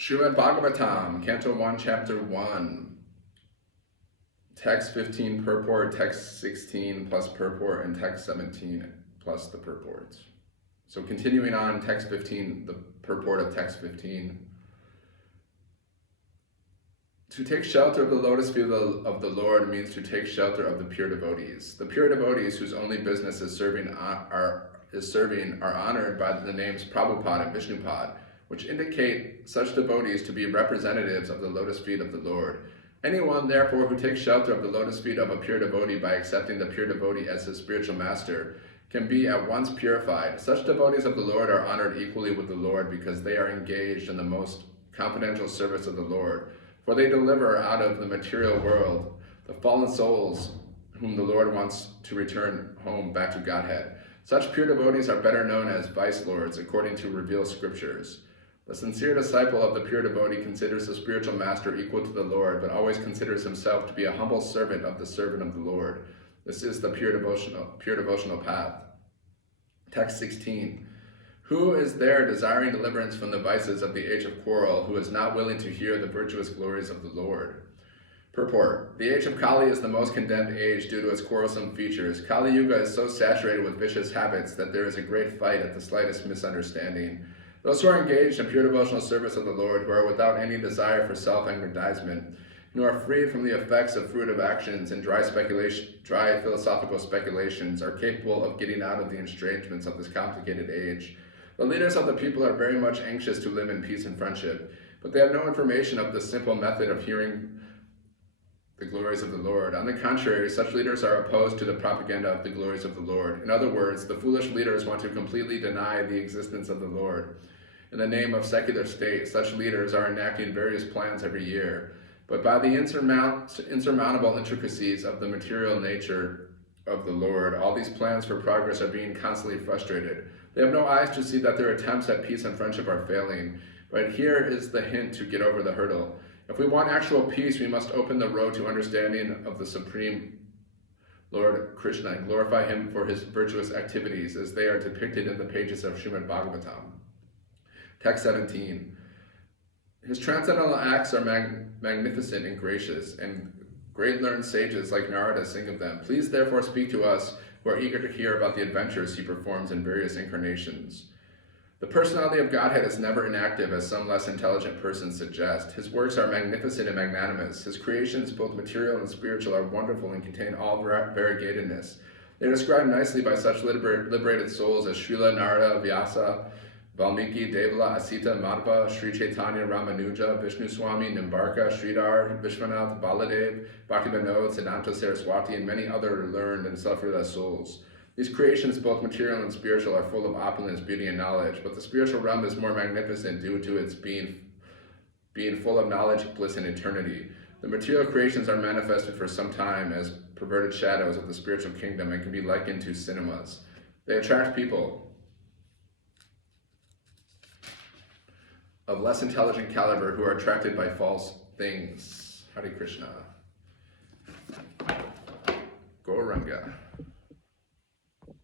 Srimad Bhagavatam, Canto 1, Chapter 1, Text 15 purport, Text 16 plus purport, and Text 17 plus the purport. So continuing on, Text 15, the purport of Text 15. To take shelter of the lotus feet of the Lord means to take shelter of the pure devotees. The pure devotees whose only business is serving are honored by the names Prabhupada and Vishnupad, which indicate such devotees to be representatives of the lotus feet of the Lord. Anyone, therefore, who takes shelter of the lotus feet of a pure devotee by accepting the pure devotee as his spiritual master can be at once purified. Such devotees of the Lord are honored equally with the Lord because they are engaged in the most confidential service of the Lord. For they deliver out of the material world the fallen souls whom the Lord wants to return home back to Godhead. Such pure devotees are better known as vice lords according to revealed scriptures. The sincere disciple of the pure devotee considers the spiritual master equal to the Lord, but always considers himself to be a humble servant of the Lord. This is the pure devotional path. Text 16. Who is there desiring deliverance from the vices of the age of quarrel, who is not willing to hear the virtuous glories of the Lord? Purport. The age of Kali is the most condemned age due to its quarrelsome features. Kali Yuga is so saturated with vicious habits that there is a great fight at the slightest misunderstanding. Those who are engaged in pure devotional service of the Lord, who are without any desire for self-aggrandizement, and who are freed from the effects of fruitive actions and dry philosophical speculations, are capable of getting out of the estrangements of this complicated age. The leaders of the people are very much anxious to live in peace and friendship, but they have no information of the simple method of hearing the glories of the Lord. On the contrary, such leaders are opposed to the propaganda of the glories of the Lord. In other words, the foolish leaders want to completely deny the existence of the Lord. In the name of secular state, such leaders are enacting various plans every year, but by the insurmountable intricacies of the material nature of the Lord, all these plans for progress are being constantly frustrated. They have no eyes to see that their attempts at peace and friendship are failing, but here is the hint to get over the hurdle. If we want actual peace, we must open the road to understanding of the Supreme Lord Krishna and glorify him for his virtuous activities as they are depicted in the pages of Srimad Bhagavatam. Text 17. His transcendental acts are magnificent and gracious, and great learned sages like Narada sing of them. Please therefore speak to us who are eager to hear about the adventures he performs in various incarnations. The personality of Godhead is never inactive, as some less intelligent persons suggest. His works are magnificent and magnanimous. His creations, both material and spiritual, are wonderful and contain all variegatedness. They are described nicely by such liberated souls as Srila Narada, Vyasa, Valmiki, Devala, Asita, Madhava, Sri Chaitanya, Ramanuja, Vishnu Swami, Nimbarka, Sridhar, Vishwanath, Baladev, Bhaktivinoda, Siddhanta Saraswati, and many other learned and self-realized souls. These creations, both material and spiritual, are full of opulence, beauty, and knowledge, but the spiritual realm is more magnificent due to its being full of knowledge, bliss, and eternity. The material creations are manifested for some time as perverted shadows of the spiritual kingdom and can be likened to cinemas. They attract people of less intelligent caliber who are attracted by false things. Hare Krishna. Gauranga.